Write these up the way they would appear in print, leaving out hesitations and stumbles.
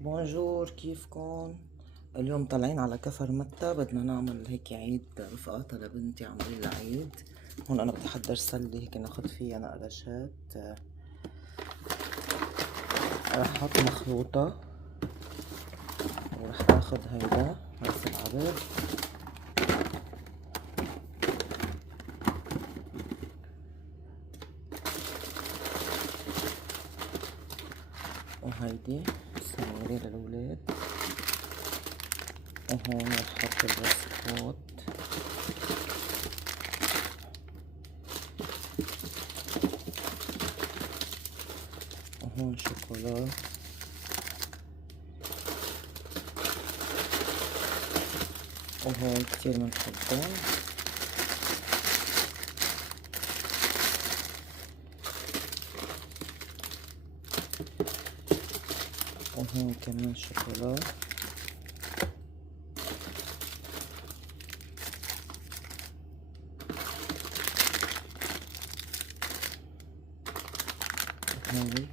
بونجور، كيفكن؟ اليوم طالعين على كفر متى، بدنا نعمل هيك عيد رفقاتها لبنتي، عاملين لها عيد. هون انا بدي احضر سلة هيك ناخد فيها نقرشات. رح احط مخروطة ورح اخد هيدا راس العبد وهيدي سنوري للولاد، وهون رح احط البسكوت وهون شوكولا وهون كتير بنحبهم. وهون كمان شوكولا هاي،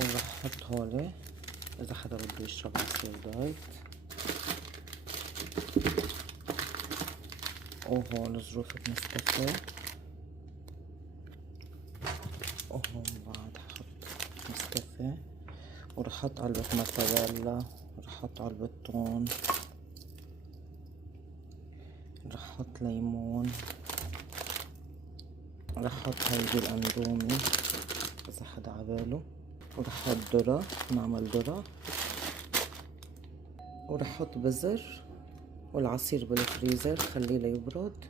وراح احط هولي اذا حدا بده يشرب عصير دايت. وهون ظروفة نسكافيه، وهون بعد حط نسكافيه، ورح احط علبة موتزاريلا، ورح احط علبة تون، رح احط ليمون، رح احط هيدي الاندومي اذا حدا عباله، ورح احط ذرة، نعمل ذرة، ورح احط بزر، والعصير بالفريزر خليه ليبرد.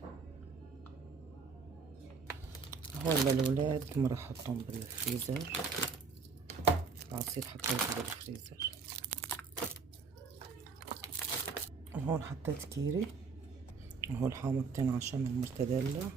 هون للولاد ما رح احطهم بالفريزر، العصير حطيته بالفريزر. وهون حطيت كيري، وهون حامضتين عشان المرتديلا،